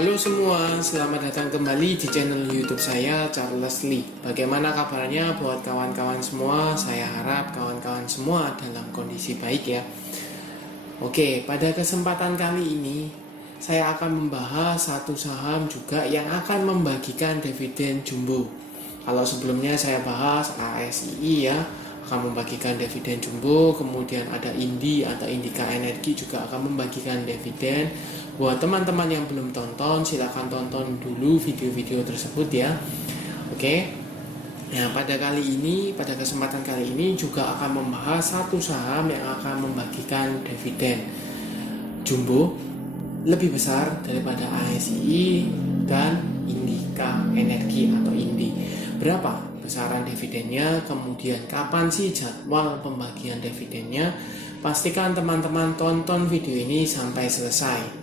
Halo semua, selamat datang kembali di channel YouTube saya, Charles Lee. Bagaimana kabarnya buat kawan-kawan semua? Saya harap kawan-kawan semua dalam kondisi baik ya. Oke, pada kesempatan kali ini saya akan membahas satu saham juga yang akan membagikan dividen jumbo. Kalau sebelumnya saya bahas ASII ya, akan membagikan dividen jumbo, kemudian ada INDI atau Indika Energi juga akan membagikan dividen. Buat teman-teman yang belum tonton, silahkan tonton dulu video-video tersebut ya. Oke. Nah, pada kesempatan kali ini juga akan membahas satu saham yang akan membagikan dividen jumbo lebih besar daripada ASII dan Indika Energi atau INDI. Berapa besaran dividennya, kemudian kapan sih jadwal pembagian dividennya? Pastikan teman-teman tonton video ini sampai selesai.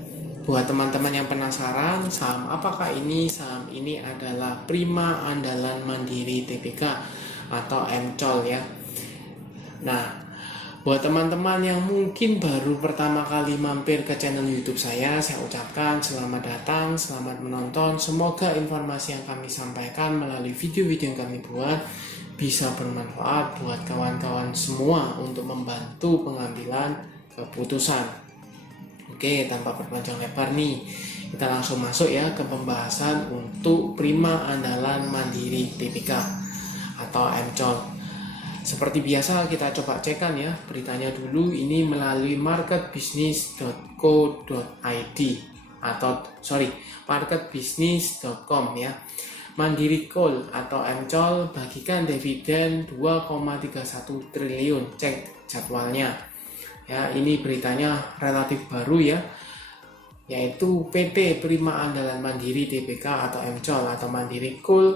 Buat teman-teman yang penasaran, saham apakah ini? Saham ini adalah Prima Andalan Mandiri Tbk atau MCOL ya. Nah, buat teman-teman yang mungkin baru pertama kali mampir ke channel YouTube saya ucapkan selamat datang, selamat menonton. Semoga informasi yang kami sampaikan melalui video-video yang kami buat bisa bermanfaat buat kawan-kawan semua untuk membantu pengambilan keputusan. Oke, tanpa berpanjang lebar nih, kita langsung masuk ya ke pembahasan untuk Prima Andalan Mandiri Tbk atau MCOL. Seperti biasa kita coba cekan ya beritanya dulu, ini melalui marketbusiness.co.id atau marketbusiness.com ya. Mandiri Coal atau MCOL bagikan dividen 2,31 triliun, cek jadwalnya. Ya, ini beritanya relatif baru ya, yaitu PT Prima Andalan Mandiri Tbk atau MCOL atau Mandiri Coal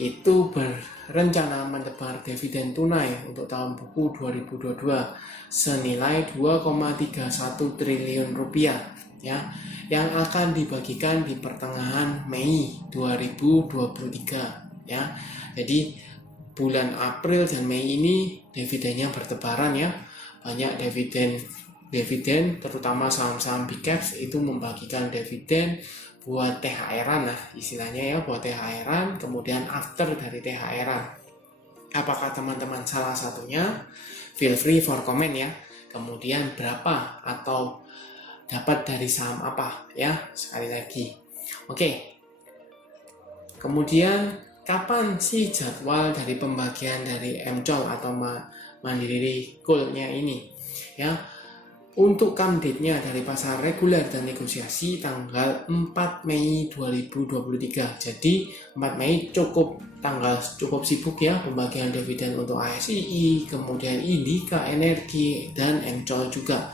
itu berencana menebar dividen tunai untuk tahun buku 2022 senilai 2,31 triliun rupiah ya, yang akan dibagikan di pertengahan Mei 2023 ya. Jadi bulan April dan Mei ini dividennya bertebaran ya. Banyak dividen terutama saham-saham big caps itu membagikan dividen buat THR-an lah istilahnya ya, buat THR-an, kemudian after dari THR-an. Apakah teman-teman salah satunya? Feel free for comment ya. Kemudian berapa atau dapat dari saham apa ya, sekali lagi. Oke. Kemudian kapan sih jadwal dari pembagian dari MCOL atau Mandiri Coal-nya ini ya? Untuk come date-nya dari pasar reguler dan negosiasi tanggal 4 Mei 2023. Jadi 4 Mei cukup sibuk ya pembagian dividen untuk ASII, kemudian Indika Energi dan MCOL juga.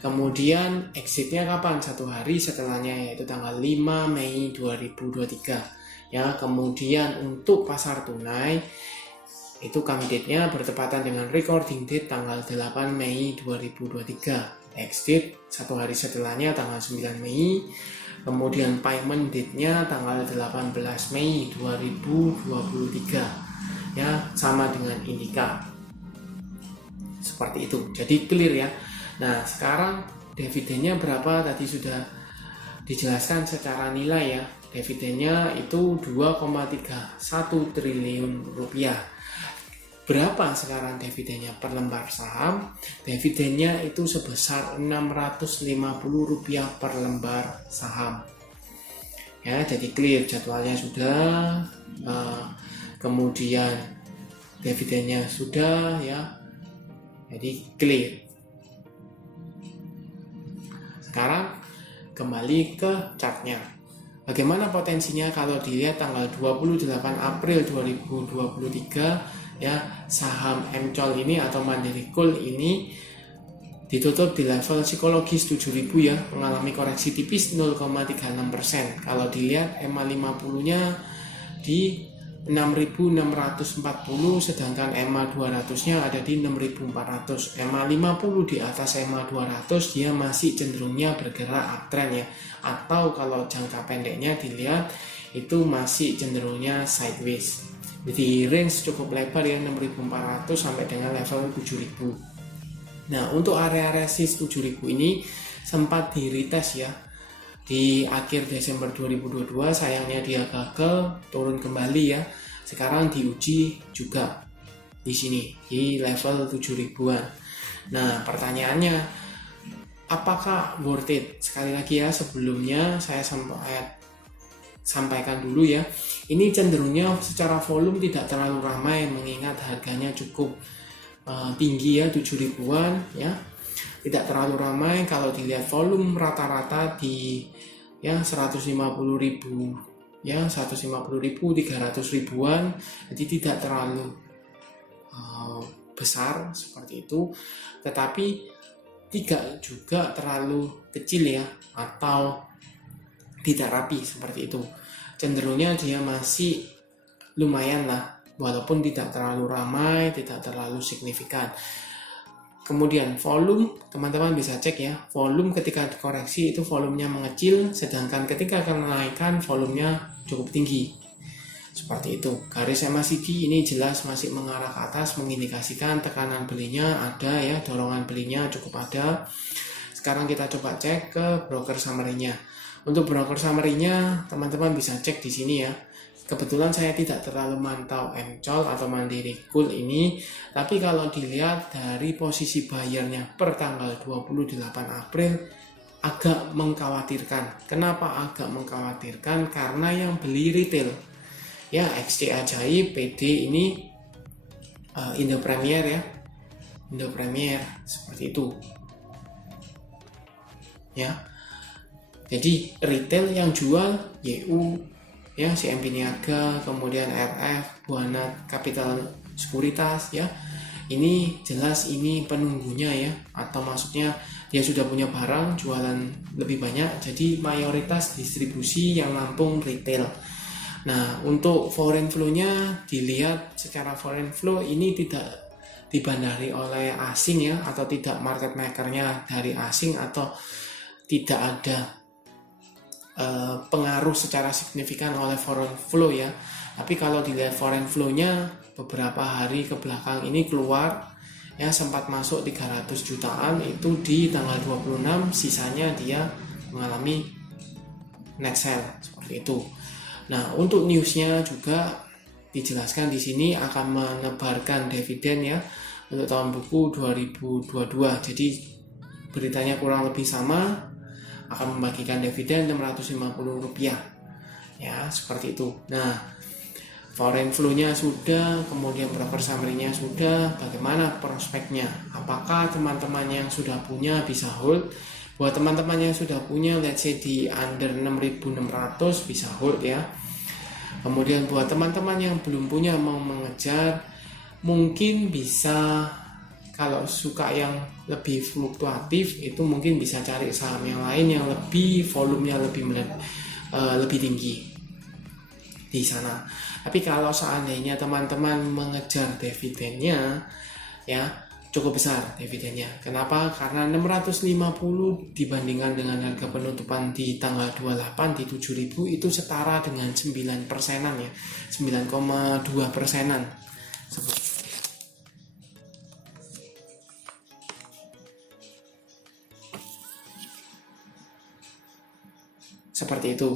Kemudian exit-nya kapan? Satu hari setelahnya, yaitu tanggal 5 Mei 2023 ya. Kemudian untuk pasar tunai itu come date-nya bertepatan dengan recording date tanggal 8 Mei 2023. Exit satu hari setelahnya tanggal 9 Mei. Kemudian payment date-nya tanggal 18 Mei 2023. Ya, sama dengan Indika. Seperti itu. Jadi clear ya. Nah, sekarang dividennya berapa? Tadi sudah dijelaskan secara nilai ya. Dividennya itu 2,31 triliun rupiah. Berapa sekarang dividennya per lembar saham? Dividennya itu sebesar Rp650 per lembar saham. Ya, jadi clear jadwalnya sudah, kemudian dividennya sudah ya. Jadi clear. Sekarang kembali ke chartnya. Bagaimana potensinya kalau dilihat tanggal 28 April 2023 ya, saham MCOL ini atau Mandiri Coal ini ditutup di level psikologis 7.000 ya, mengalami koreksi tipis 0,36%. Kalau dilihat EMA 50-nya di 6.640, sedangkan EMA 200-nya ada di 6.400. EMA 50 di atas EMA 200 dia masih cenderungnya bergerak uptrend ya, atau kalau jangka pendeknya dilihat itu masih cenderungnya sideways. Jadi range cukup lebar ya, 6.400 sampai dengan level 7.000. Nah, untuk area resist 7.000 ini sempat di retest ya di akhir Desember 2022 sayangnya dia gagal turun kembali ya. Sekarang diuji juga di sini di level 7 ribuan. Nah, pertanyaannya apakah worth it? Sekali lagi ya, sebelumnya saya sampaikan dulu ya. Ini cenderungnya secara volume tidak terlalu ramai mengingat harganya cukup tinggi ya, 7 ribuan ya. Tidak terlalu ramai kalau dilihat volume rata-rata di ya 150.000 ya, 150.000 300 ribuan, jadi tidak terlalu besar seperti itu, tetapi tidak juga terlalu kecil ya atau tidak rapi seperti itu. Cenderungnya dia masih lumayan lah, walaupun tidak terlalu ramai, tidak terlalu signifikan. Kemudian volume, teman-teman bisa cek ya, volume ketika dikoreksi itu volumenya mengecil, sedangkan ketika kenaikan volumenya cukup tinggi. Seperti itu. Garis MACD ini jelas masih mengarah ke atas, mengindikasikan tekanan belinya ada ya, dorongan belinya cukup ada. Sekarang kita coba cek ke broker summary-nya. Untuk broker summary-nya, teman-teman bisa cek di sini ya. Kebetulan saya tidak terlalu mantau MCOL atau Mandiri Cool ini, tapi kalau dilihat dari posisi bayarnya per tanggal 28 April agak mengkhawatirkan. Kenapa agak mengkhawatirkan? Karena yang beli retail. Ya, XC Ajaib, PD ini Indo Premier ya. Indo Premier seperti itu. Ya. Jadi retail yang jual YU ya, CMB Niaga, kemudian RF, Buana Capital Sekuritas ya. Ini jelas ini penunggunya ya, atau maksudnya dia sudah punya barang jualan lebih banyak, jadi mayoritas distribusi yang nampung retail. Nah, untuk foreign flow-nya dilihat secara foreign flow ini tidak dibandari oleh asing ya, atau tidak market maker-nya dari asing, atau tidak ada pengaruh secara signifikan oleh foreign flow ya. Tapi kalau dilihat foreign flow-nya beberapa hari ke belakang ini keluar ya, sempat masuk 300 jutaan itu di tanggal 26, sisanya dia mengalami net sell seperti itu. Nah, untuk newsnya juga dijelaskan di sini akan menebarkan dividen ya untuk tahun buku 2022. Jadi beritanya kurang lebih sama, akan membagikan dividen Rp650 ya, seperti itu. Nah, foreign flow-nya sudah, kemudian broker summary-nya sudah. Bagaimana prospeknya? Apakah teman-teman yang sudah punya bisa hold? Buat teman-teman yang sudah punya, let's say di under 6.600 bisa hold ya. Kemudian buat teman-teman yang belum punya mau mengejar, mungkin bisa, kalau suka yang lebih fluktuatif itu mungkin bisa cari saham yang lain yang lebih volumenya lebih tinggi di sana. Tapi kalau seandainya teman-teman mengejar dividennya ya cukup besar dividennya. Kenapa? Karena 650 dibandingkan dengan harga penutupan di tanggal 28 di 7.000 itu setara dengan 9%-an ya, 9,2%-an. Seperti itu.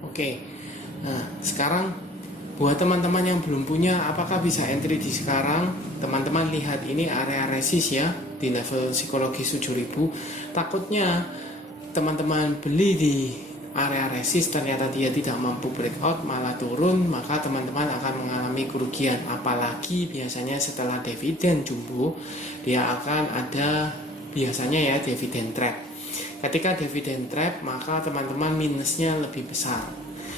Oke. Nah, sekarang buat teman-teman yang belum punya, apakah bisa entry di sekarang? Teman-teman lihat ini area resist ya di level psikologis 7.000. Takutnya teman-teman beli di area resist ternyata dia tidak mampu breakout malah turun, maka teman-teman akan mengalami kerugian. Apalagi biasanya setelah dividen jumbo dia akan ada biasanya ya dividen trap. Ketika dividen trap maka teman-teman minusnya lebih besar.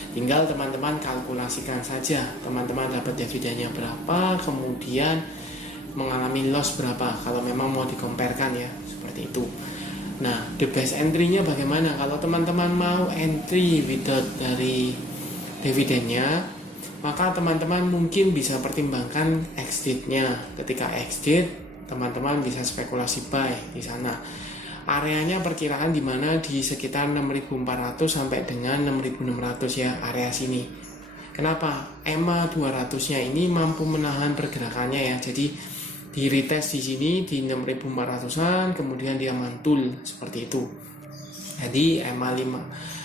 Tinggal teman-teman kalkulasikan saja teman-teman dapat dividennya berapa, kemudian mengalami loss berapa kalau memang mau dikomparekan ya, seperti itu. Nah, the best entry-nya bagaimana? Kalau teman-teman mau entry without dari dividennya, maka teman-teman mungkin bisa pertimbangkan exit-nya. Ketika exit, teman-teman bisa spekulasi buy di sana. Areanya perkiraan di mana di sekitar 6.400 sampai dengan 6.600 ya, area sini. Kenapa? EMA 200-nya ini mampu menahan pergerakannya ya. Jadi di retest di sini di 6.400-an, kemudian dia mantul seperti itu. Jadi EMA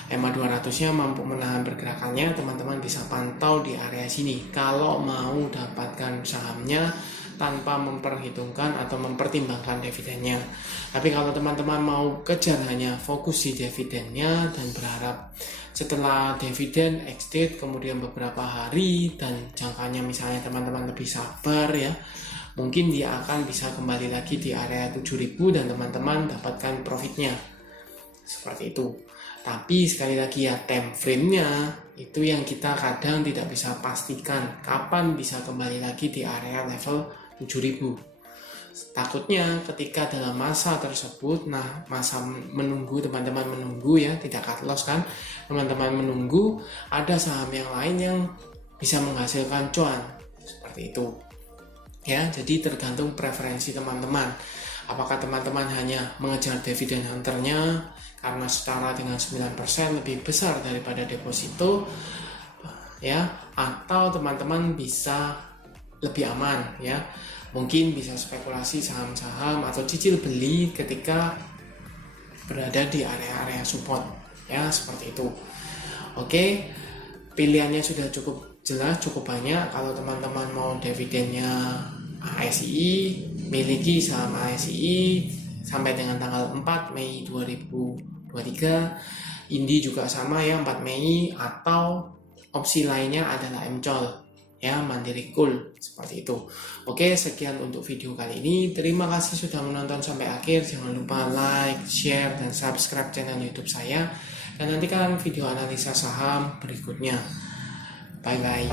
200-nya mampu menahan pergerakannya, teman-teman bisa pantau di area sini. Kalau mau dapatkan sahamnya tanpa memperhitungkan atau mempertimbangkan dividennya. Tapi kalau teman-teman mau kejar hanya fokus di dividennya dan berharap setelah dividen exit kemudian beberapa hari dan jangkanya misalnya teman-teman lebih sabar ya, mungkin dia akan bisa kembali lagi di area 7.000 dan teman-teman dapatkan profitnya seperti itu. Tapi sekali lagi ya, time frame-nya itu yang kita kadang tidak bisa pastikan kapan bisa kembali lagi di area level 7.000. Takutnya ketika dalam masa tersebut, masa menunggu, teman-teman menunggu ya, tidak cut loss kan, teman-teman menunggu ada saham yang lain yang bisa menghasilkan cuan seperti itu ya. Jadi tergantung preferensi teman-teman, apakah teman-teman hanya mengejar dividen hunternya karena setara dengan 9% lebih besar daripada deposito ya, atau teman-teman bisa lebih aman ya, mungkin bisa spekulasi saham-saham atau cicil beli ketika berada di area-area support ya, seperti itu. Oke, pilihannya sudah cukup jelas, cukup banyak. Kalau teman-teman mau dividennya ASI, miliki saham ASI sampai dengan tanggal 4 Mei 2023. Indi juga sama ya, 4 Mei, atau opsi lainnya adalah MCOL ya, Mandiri Cool seperti itu. Oke, sekian untuk video kali ini. Terima kasih sudah menonton sampai akhir. Jangan lupa like, share, dan subscribe channel YouTube saya. Dan nantikan video analisa saham berikutnya. Bye bye.